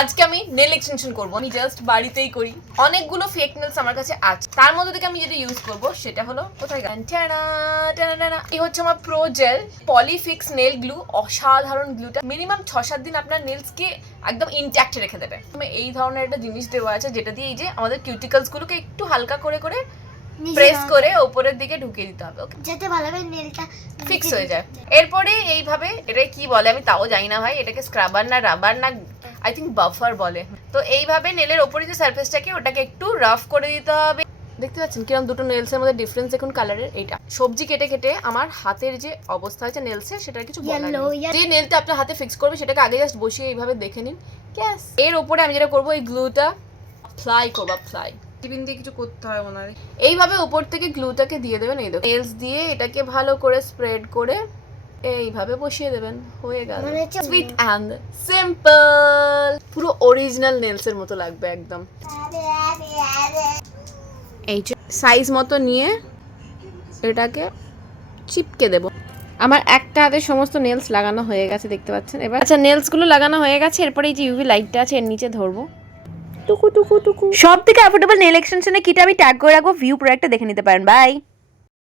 আজকে আমি nail extension করব। আমি জাস্ট বাড়িতেই করি। অনেকগুলো ফেক নেলস আমার কাছে আছে, তার মধ্যে থেকে আমি যেটা ইউজ করব সেটা হলো কোথায় গেল, এই হচ্ছে আমার প্রো জেল পলিফিক্স নেল গ্লু। অসাধারণ গ্লুটা মিনিমাম 6-7 দিন আপনার নেলসকে একদম ইনট্যাক্ট রেখে দেবে। এই ধরনের একটা জিনিস দেওয়া আছে যেটা দিয়ে এই যে আমাদের কিউটিকলস গুলোকে একটু হালকা করে করে প্রেস করে উপরের দিকে ঢুকিয়ে দিতে হবে, ওকে, যাতে ভালোভাবে নেলটা ফিক্স হয়ে যায়। এরপরে এইভাবে, এটা কি বলে আমি তাও জানি না ভাই, এটাকে স্ক্রাবার না রাবার না আই থিঙ্ক বাফার বলে। তো এইভাবে নেলের ওপরে যে সারফেসটাকে ওটাকে একটু রাফ করে দিতে হবে। দেখতে পাচ্ছেন কিরকম দুটো নেলসের মধ্যে ডিফারেন্স দেখুন কালারের। এইটা সবজি কেটে কেটে আমার হাতের যে অবস্থা হয়েছে নেলসের সেটার কিছু বলার নেই। যে নেলটা আপনার হাতে ফিক্স করবে সেটাকে আগে জাস্ট বসিয়ে এইভাবে দেখে নিন। ক্যাস এর ওপরে আমি যেটা করবো এই গ্লুটা অ্যাপ্লাই করবো। অ্যাপ্লাই টিফিন দিয়ে কিছু করতে হয় মনে হয়। এইভাবে উপর থেকে গ্লুটাকে দিয়ে দেবেন। এই দেখুন নেলস দিয়ে এটাকে ভালো করে স্প্রেড করে এইভাবে বসিয়ে দেবেন, হয়ে গেল। সুইট অ্যান্ড সিম্পল, পুরো অরিজিনাল নেলসের মতো লাগবে একদম। এই যে সাইজ মতো নিয়ে এটাকে চিপকে দেব। আমার একটা হাতে সমস্ত নেলস লাগানো হয়ে গেছে, দেখতে পাচ্ছেন। এবার আচ্ছা নেলসগুলো লাগানো হয়ে গেছে, এরপরে এই যে ইউভি লাইটটা আছে এর নিচে ধরবো। সব থেকে অ্যাফোর্ডেবল নেল এক্সটেনশনের কিট আমি ট্যাগ করে রাখবো, ভিউ প্রোডাক্টটা দেখে নিতে পারেন। বাই।